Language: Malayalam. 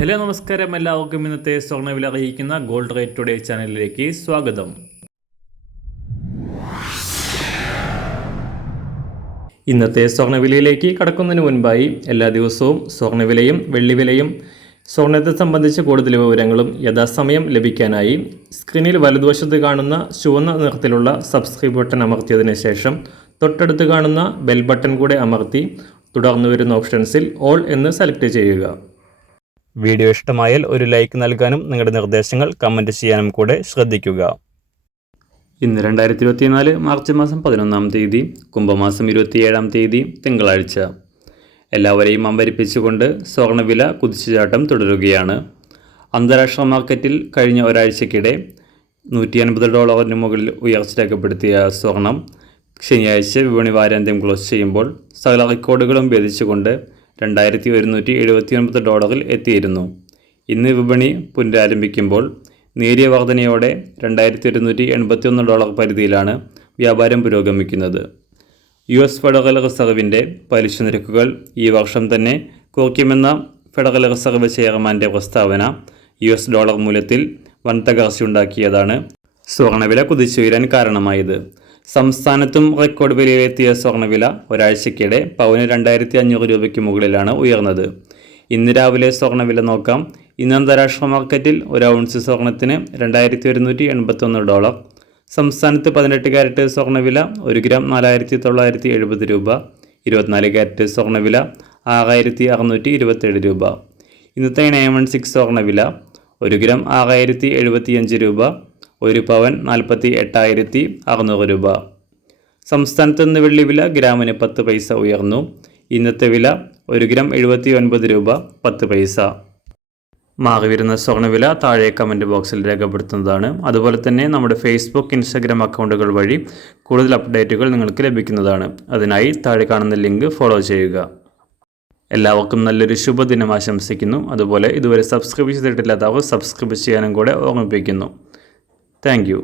ഹലോ നമസ്കാരം, എല്ലാവർക്കും ഇന്നത്തെ സ്വർണ്ണവില അറിയിക്കുന്ന ഗോൾഡ് റേറ്റ് ടുഡേ ചാനലിലേക്ക് സ്വാഗതം. ഇന്നത്തെ സ്വർണ്ണവിലയിലേക്ക് കടക്കുന്നതിന് മുൻപായി എല്ലാ ദിവസവും സ്വർണ്ണവിലയും വെള്ളിവിലയും സ്വർണ്ണത്തെ സംബന്ധിച്ച് കൂടുതൽ വിവരങ്ങളും യഥാസമയം ലഭിക്കാനായി സ്ക്രീനിൽ വലതുവശത്ത് കാണുന്ന ചുവന്ന നിറത്തിലുള്ള സബ്സ്ക്രൈബ് ബട്ടൺ അമർത്തിയതിനു ശേഷം തൊട്ടടുത്ത് കാണുന്ന ബെൽ ബട്ടൺ കൂടെ അമർത്തി തുടർന്ന് വരുന്ന ഓപ്ഷൻസിൽ ഓൾ എന്ന് സെലക്ട് ചെയ്യുക. വീഡിയോ ഇഷ്ടമായാൽ ഒരു ലൈക്ക് നൽകാനും നിങ്ങളുടെ നിർദ്ദേശങ്ങൾ കമൻറ്റ് ചെയ്യാനും കൂടെ ശ്രദ്ധിക്കുക. ഇന്ന് 2024 മാർച്ച് മാസം 11-ാം തീയതി, കുംഭമാസം 27-ാം തീയതി തിങ്കളാഴ്ച. എല്ലാവരെയും അമ്പരിപ്പിച്ചുകൊണ്ട് സ്വർണ്ണവില കുതിച്ചുചാട്ടം തുടരുകയാണ്. അന്താരാഷ്ട്ര മാർക്കറ്റിൽ കഴിഞ്ഞ ഒരാഴ്ചക്കിടെ $150 മുകളിൽ ഉയർച്ച രേഖപ്പെടുത്തിയ സ്വർണം ശനിയാഴ്ച വിപണി വാരാന്ത്യം ക്ലോസ് ചെയ്യുമ്പോൾ സകല റെക്കോർഡുകളും ഭേദിച്ചുകൊണ്ട് $2179 എത്തിയിരുന്നു. ഇന്ന് വിപണി പുനരാരംഭിക്കുമ്പോൾ നേരിയ വർധനയോടെ $2181 പരിധിയിലാണ് വ്യാപാരം പുരോഗമിക്കുന്നത്. US ഫെഡറൽ റിസർവിൻ്റെ പലിശ നിരക്കുകൾ ഈ വർഷം തന്നെ കുറയ്ക്കുമെന്ന ഫെഡറൽ റിസർവ് ചെയർമാൻ്റെ പ്രസ്താവന US ഡോളർ മൂല്യത്തിൽ വൻ തകർച്ചയുണ്ടാക്കിയതാണ് സ്വർണ്ണവില കുതിച്ചുയരാൻ കാരണമായത്. സംസ്ഥാനത്തും റെക്കോർഡ് വിലയിലെത്തിയ സ്വർണ്ണവില ഒരാഴ്ചക്കിടെ പവന് 2500 രൂപയ്ക്ക് മുകളിലാണ് ഉയർന്നത്. ഇന്ന് രാവിലെ സ്വർണ്ണവില നോക്കാം. ഇന്ന് അന്താരാഷ്ട്ര മാർക്കറ്റിൽ ഒരു ഔൺസ് സ്വർണത്തിന് $2181. സംസ്ഥാനത്ത് 18 കാരറ്റ് സ്വർണ്ണവില 1 ഗ്രാം 4970 രൂപ. 24 കാരറ്റ് സ്വർണ്ണവില 6627 രൂപ. ഇന്നത്തെ 916 സ്വർണ്ണവില 1 ഗ്രാം 6075 രൂപ. 1 പവൻ 48,600 രൂപ. സംസ്ഥാനത്ത് നിന്ന് വെള്ളിവില ഗ്രാമിന് 10 പൈസ ഉയർന്നു. ഇന്നത്തെ വില 1 ഗ്രാം 79 രൂപ 10 പൈസ. മാറിവരുന്ന സ്വർണ്ണവില താഴെ കമൻറ്റ് ബോക്സിൽ രേഖപ്പെടുത്തുന്നതാണ്. അതുപോലെ തന്നെ നമ്മുടെ ഫേസ്ബുക്ക്, ഇൻസ്റ്റാഗ്രാം അക്കൗണ്ടുകൾ വഴി കൂടുതൽ അപ്ഡേറ്റുകൾ നിങ്ങൾക്ക് ലഭിക്കുന്നതാണ്. അതിനായി താഴെ കാണുന്ന ലിങ്ക് ഫോളോ ചെയ്യുക. എല്ലാവർക്കും നല്ലൊരു ശുഭദിനം ആശംസിക്കുന്നു. അതുപോലെ ഇതുവരെ സബ്സ്ക്രൈബ് ചെയ്തിട്ടില്ലാത്തവർ സബ്സ്ക്രൈബ് ചെയ്യാനും കൂടെ ഓർമ്മിപ്പിക്കുന്നു. Thank you.